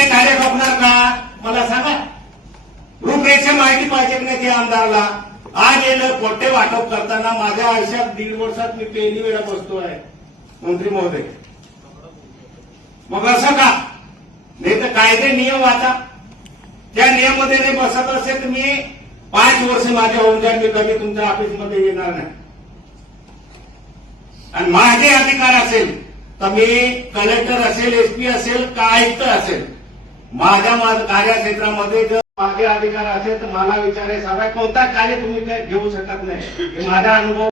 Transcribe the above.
ते कार्य रोखणार का मला सांगा. रूपरेषा माहिती पाहिजे की नाही ते आमदारला. आज गेलं पोटे वाटप करताना माझ्या आयुष्यात 1.5 वर्षात मी पहिली वेळा बसतोय मंत्री महोदय. मग असं का नाही तर कायदे नियम वाचा. त्या नियमामध्ये नाही बसत असेल तर मी 5 वर्ष माझे होऊन जाईल. मी कधी तुमच्या ऑफिसमध्ये येणार नाही. आणि माझे अधिकार असेल तर मी कलेक्टर असेल, एसपी असेल का आयुक्त असेल, माझ्या कार्यक्षेत्रामध्ये जर माझे अधिकार असेल तर मला विचारायचं सगळ्या कोणता कार्य तुम्ही काय घेऊ शकत नाही. हे माझा अनुभव